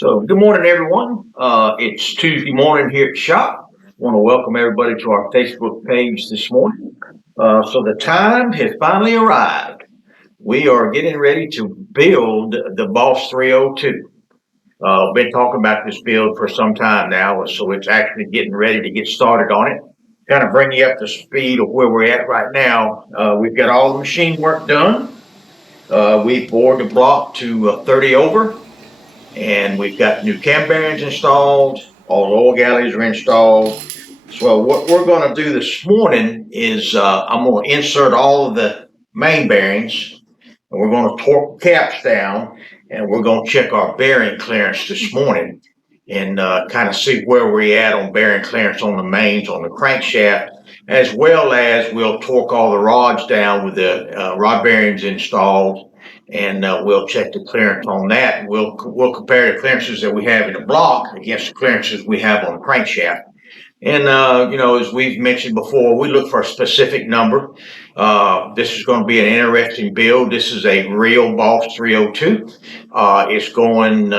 So, good morning, everyone. It's Tuesday morning here at the shop. I want to welcome everybody to our Facebook page this morning. So, the time has finally arrived. We are getting ready to build the Boss 302. Been talking about this build for some time now, so it's actually getting ready to get started on it. Kind of bring you up to speed of where we're at right now. We've got all the machine work done. We've bored the block to 30 over. And we've got new cam bearings installed. All the oil galleys are installed. So what we're going to do this morning is I'm going to insert all of the main bearings, and we're going to torque caps down, and we're going to check our bearing clearance this morning, and kind of see where we're at on bearing clearance on the mains on the crankshaft, as well as we'll torque all the rods down with the rod bearings installed, and we'll check the clearance on that. We'll compare the clearances that we have in the block against the clearances we have on the crankshaft. And as we've mentioned before, we look for a specific number. This is going to be an interesting build. This is a real Boss 302. It's going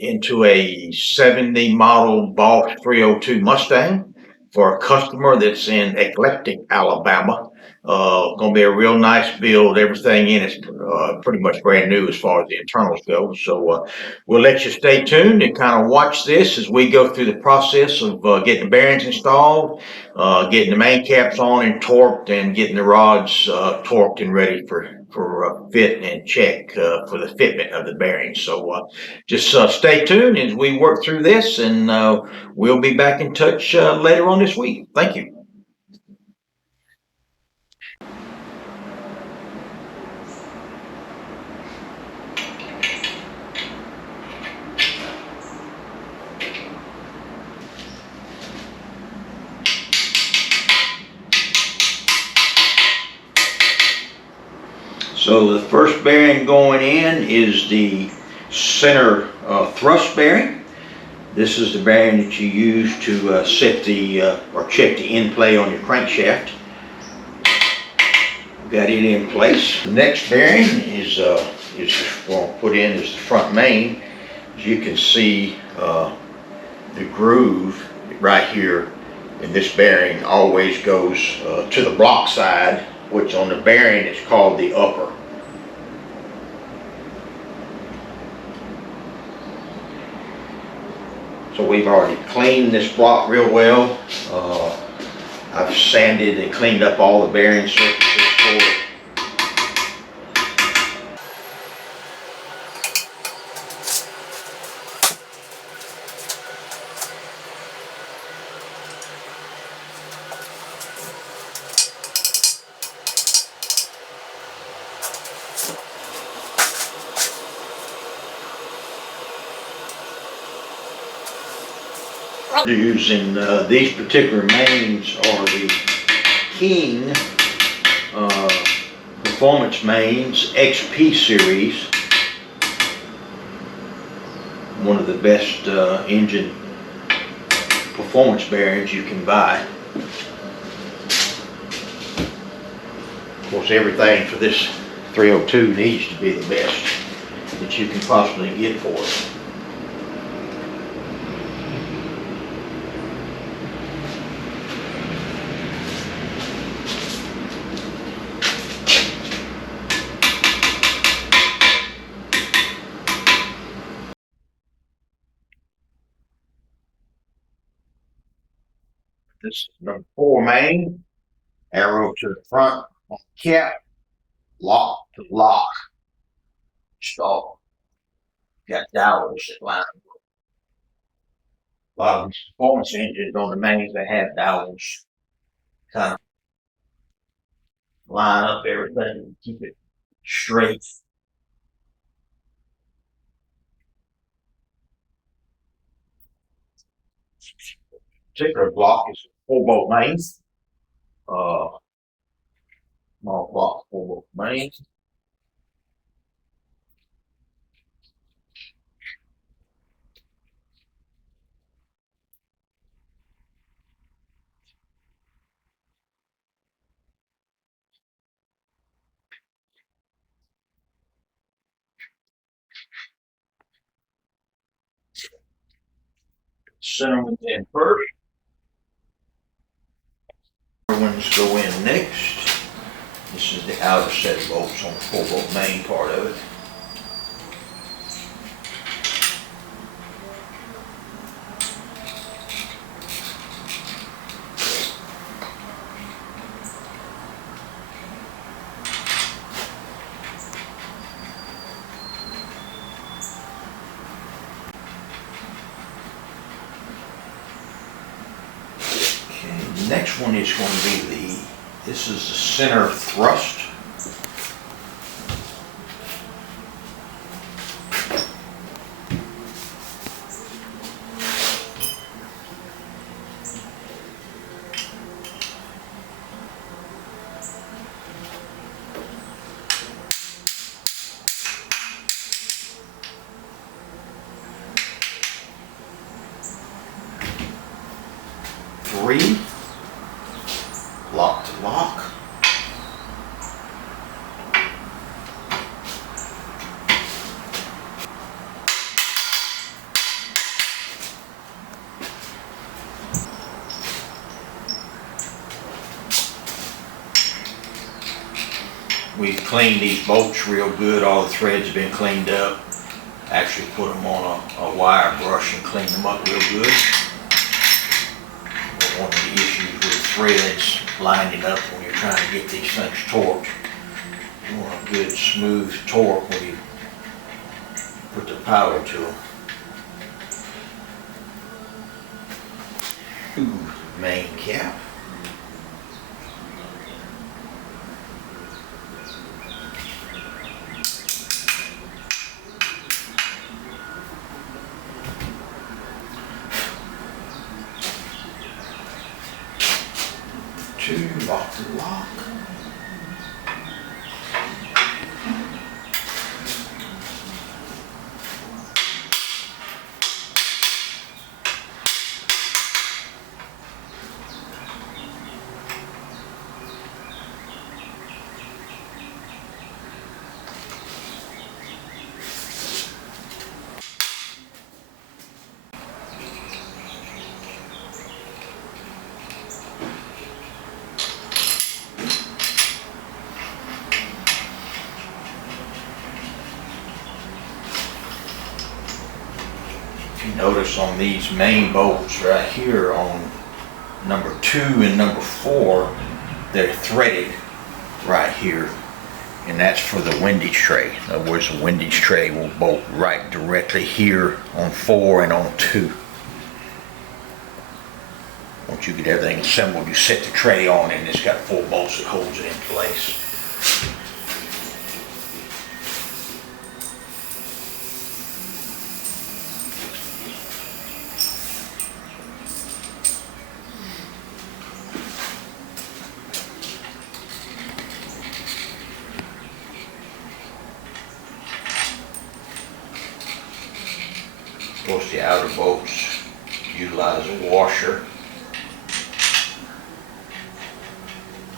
into a 70 model Boss 302 Mustang for a customer that's in Eclectic, Alabama. Going to be a real nice build. Everything in it's pretty much brand new as far as the internals go. So we'll let you stay tuned and kind of watch this as we go through the process of getting the bearings installed, getting the main caps on and torqued, and getting the rods torqued and ready for fit and check for the fitment of the bearings. So just stay tuned as we work through this, and we'll be back in touch later on this week. Thank you. So the first bearing going in is the center thrust bearing. This is the bearing that you use to set the or check the in play on your crankshaft. Got it in place. The next bearing is we'll put in is the front main. As you can see, the groove right here in this bearing always goes to the block side, which on the bearing is called the upper. So we've already cleaned this block real well. I've sanded and cleaned up all the bearing surfaces for it. Using these particular mains are the King Performance Mains XP series. One of the best engine performance bearings you can buy. Of course, everything for this 302 needs to be the best that you can possibly get for it. This is number 4 main, arrow to the front on the cap, lock to lock, stall. Got dowels that line up. A lot of these performance engines on the mains that have dowels kind of line up everything and keep it straight. Particular block is 4-bolt mains. Small block 4-bolt mains. center ones in first. Ones go in next. This is the outer set of bolts on the 4-bolt main part of it. Okay, the next one is going to be this is the center thrust. Three, lock to lock. We've cleaned these bolts real good. All the threads have been cleaned up. Actually put them on a wire brush and cleaned them up real good. One of the issues with threads lining up when you're trying to get these things torqued. You want a good smooth torque when you put the power to them. Main cap. Two, lock to lock. If you notice on these main bolts right here on number 2 and number 4, they're threaded right here, and that's for the windage tray. In other words, the windage tray will bolt right directly here on 4 and on 2. Once you get everything assembled, you set the tray on and it's got 4 bolts that holds it in place. Of course, the outer bolts utilize a washer.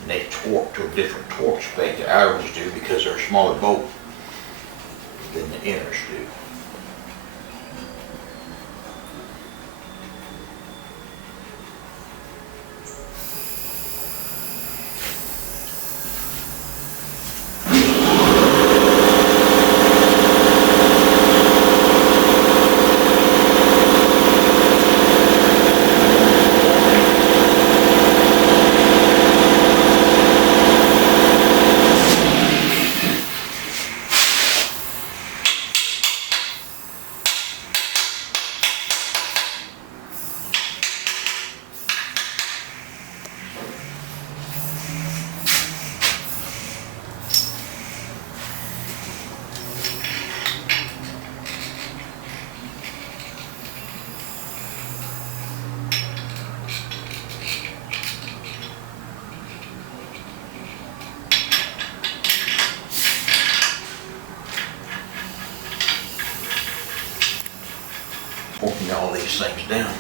And they torque to a different torque spec. The outer ones do because they're a smaller bolt than the inners do. Working all these things down.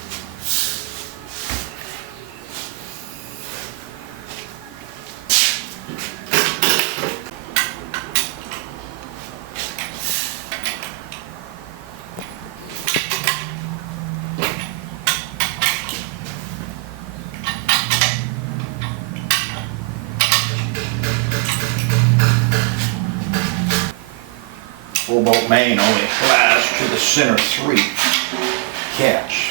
4-bolt main only applies to the center 3 caps.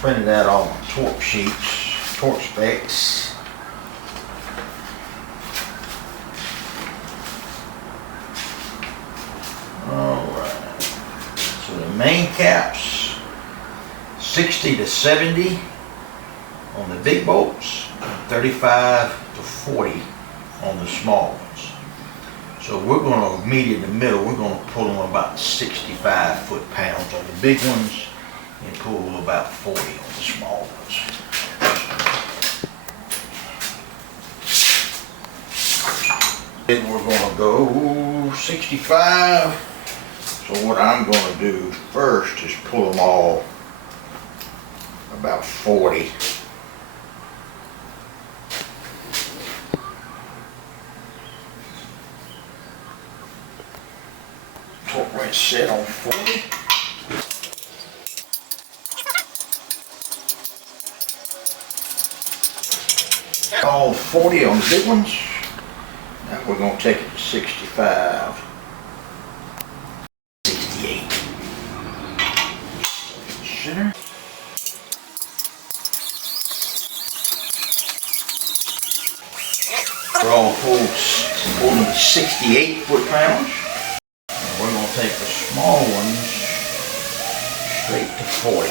Printed out all my torque sheets, torque specs. Alright, so the main caps 60 to 70 on the big bolts, and 35 to 40 on the small ones. So we're going to meet in the middle. We're going to pull them about 65 foot-pounds on the big ones, and pull about 40 on the small ones. Then we're going to go 65. So what I'm going to do first is pull them all about 40. Torque wrench set on 40. All 40 on the big ones. Now we're going to take it to 65. 68. Center. We're all pulling 68 foot-pounds. We're going to take the small ones straight to 40.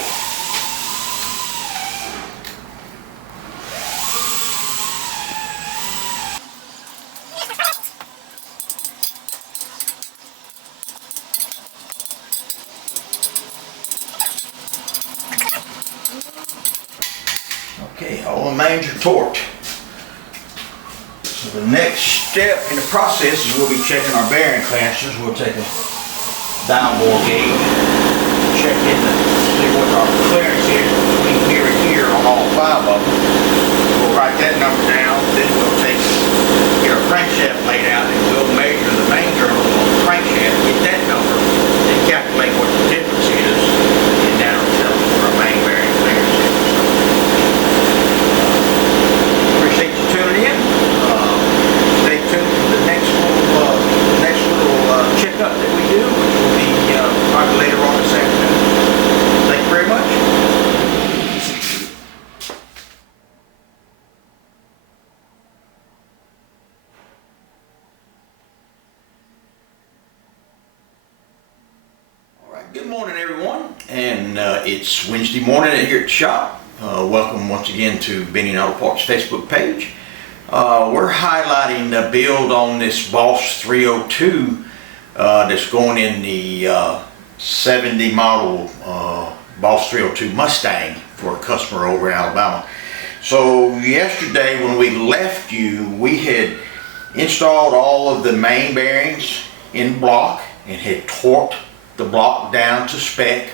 Okay, all the mains are torqued. So the next step in the process is we'll be checking our bearing clearances. We'll take a dial bore gauge, check in to see what our clearance is between here and here on all 5 of them. We'll write that number down, then we'll get our crankshaft laid out and we'll measure the main journal on the crankshaft, get that number, then calculate what the difference is, and that'll tell us where our main bearing clearance is. Appreciate you tuning in. Stay tuned for the next little checkup that we do, which will be probably later on this afternoon. Thank you very much. All right, good morning, everyone, and it's Wednesday morning here at the shop. Welcome once again to Benny Auto Parts Facebook page. We're highlighting the build on this Boss 302 that's going in the 70 model Boss 302 Mustang for a customer over in Alabama. So yesterday when we left you, we had installed all of the main bearings in block and had torqued the block down to spec.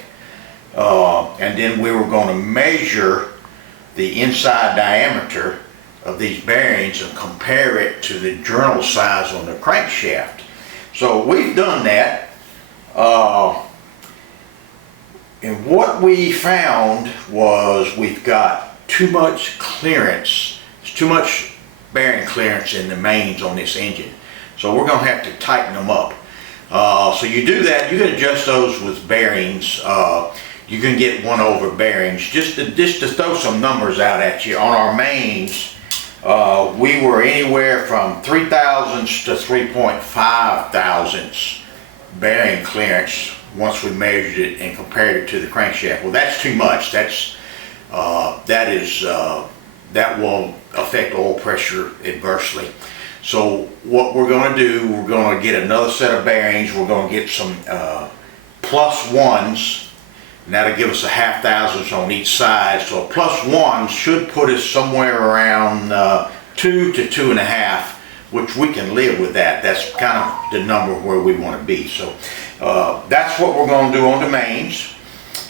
And then we were going to measure the inside diameter of these bearings and compare it to the journal size on the crankshaft. So we've done that, and what we found was we've got too much clearance. There's too much bearing clearance in the mains on this engine. So we're going to have to tighten them up. So you do that, you can adjust those with bearings. You can get 1/over bearings. Just to throw some numbers out at you, on our mains, we were anywhere from 3 thousandths to 3.5 thousandths bearing clearance once we measured it and compared it to the crankshaft. Well, that's too much. That will affect oil pressure adversely. So what we're going to do, we're going to get another set of bearings. We're going to get some +1s. And that'll give us a 0.5 thousandths on each side. So a +1 should put us somewhere around 2 to 2.5, which we can live with that. That's kind of the number where we want to be. So that's what we're going to do on the mains.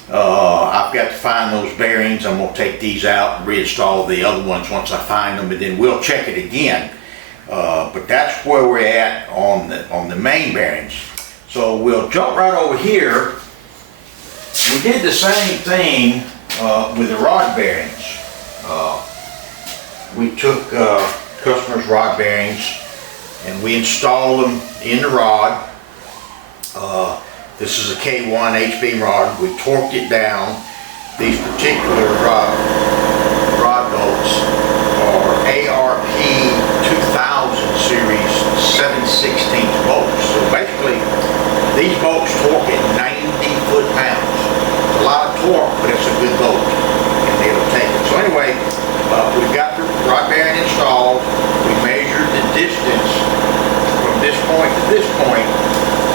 I've got to find those bearings. I'm going to take these out and reinstall the other ones once I find them, and then we'll check it again. But that's where we're at on the main bearings. So we'll jump right over here. We did the same thing with the rod bearings. We took customers' rod bearings and we installed them in the rod. This is a K1 HB rod. We torqued it down. These particular rod bolts are ARP 2000 series 7/16 bolts. So basically, these bolts torque at 90 foot-pounds. It's a lot of torque, but it's a good bolt, and it'll take it. So anyway, we've got the rod bearing installed. We measured the distance from this point to this point,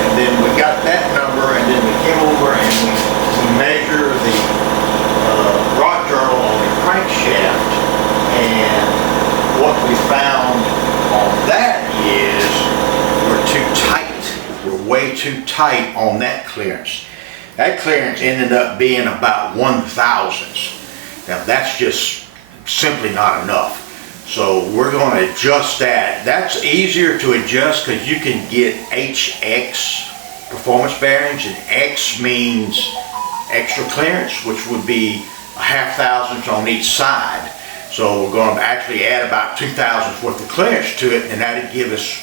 and then we got that number, and then we came over and we measured the rod journal on the crankshaft, and what we found on that is we're too tight. We're way too tight on that clearance. That clearance ended up being about 1/1000. Now that's just simply not enough. So we're going to adjust that. That's easier to adjust because you can get HX performance bearings, and X means extra clearance, which would be a 1/2,000 on each side. So we're going to actually add about 2,000 worth of clearance to it, and that'd give us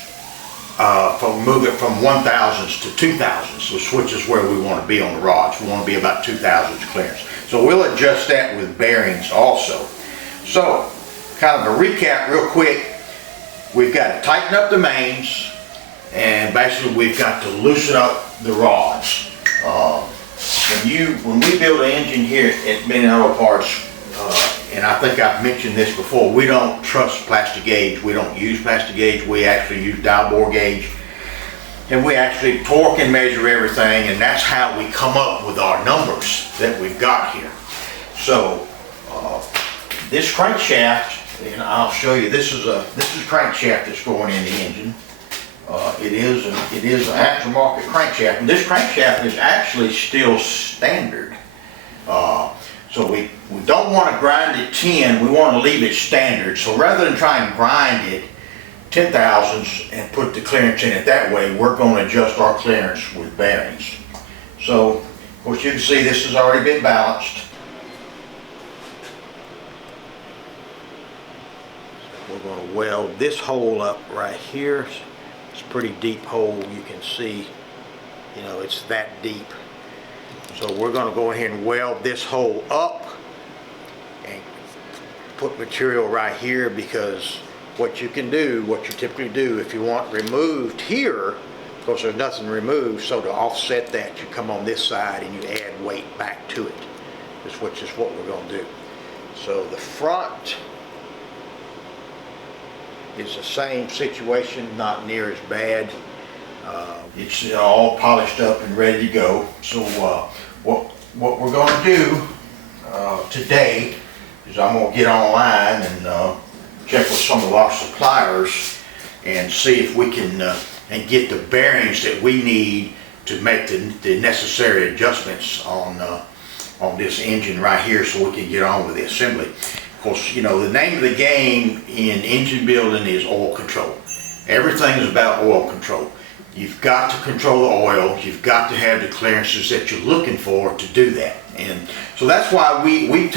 move it from 1,000s to 2,000s, which is where we want to be on the rods. We want to be about 2,000s clearance. So we'll adjust that with bearings also. So, kind of a recap real quick. We've got to tighten up the mains, and basically we've got to loosen up the rods. When we build an engine here at Benny Auto Parts, and I think I've mentioned this before, we don't trust plastic gauge. We don't use plastic gauge. We actually use dial bore gauge, and we actually torque and measure everything, and that's how we come up with our numbers that we've got here. So this crankshaft, and I'll show you. This is a crankshaft that's going in the engine. It is an aftermarket crankshaft, and this crankshaft is actually still standard. So we don't want to grind it 10, we want to leave it standard. So rather than try and grind it 10,000s and put the clearance in it that way, we're going to adjust our clearance with bearings. So, of course, you can see this has already been balanced. We're going to weld this hole up right here. It's a pretty deep hole. You can see, you know, it's that deep. So we're going to go ahead and weld this hole up and put material right here, because what you can do, what you typically do if you want removed here, of course there's nothing removed, so to offset that you come on this side and you add weight back to it, which is what we're going to do. So the front is the same situation, not near as bad. It's all polished up and ready to go. So what we're going to do today is I'm going to get online and check with some of our suppliers and see if we can and get the bearings that we need to make the necessary adjustments on this engine right here, so we can get on with the assembly. Of course, you know, the name of the game in engine building is oil control. Everything is about oil control. You've got to control the oil. You've got to have the clearances that you're looking for to do that. And so that's why when we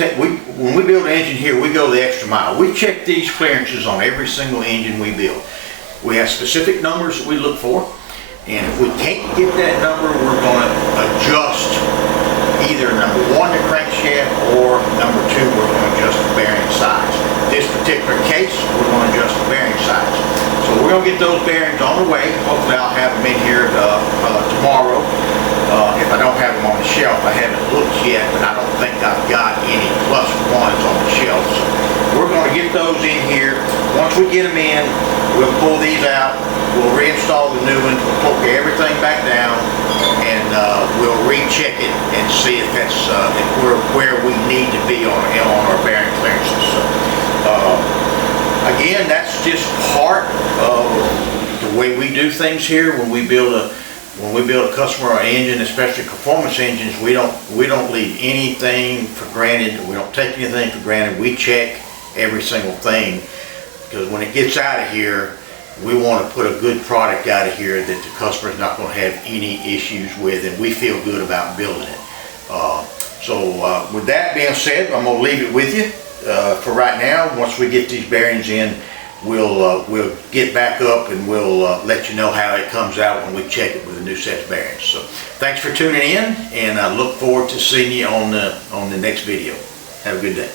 build an engine here, we go the extra mile. We check these clearances on every single engine we build. We have specific numbers that we look for, and if we can't get that number, we're going to adjust either number one, the crankshaft, or number two, we're going to adjust the bearing size. This particular case, we're going to adjust the bearing size. So we're going to get those bearings on the way. Hopefully I'll have them in here tomorrow. If I don't have them on the shelf, I haven't looked yet, but I don't think I've got any plus ones on the shelf. So we're going to get those in here. Once we get them in, we'll pull these out. We'll reinstall the new one. We'll torque everything back down, and we'll recheck it and see if that's if we're where we need to be on our bearing clearances. So, again, that's just part of the way we do things here. When we build a customer or engine, especially performance engines, we don't leave anything for granted. We don't take anything for granted. We check every single thing, because when it gets out of here, We want to put a good product out of here that the customer's not going to have any issues with, and we feel good about building it. With that being said, I'm going to leave it with you for right now. Once we get these bearings in, we'll get back up and we'll let you know how it comes out when we check it with a new set of bearings. So thanks for tuning in, and I look forward to seeing you on the next video. Have a good day.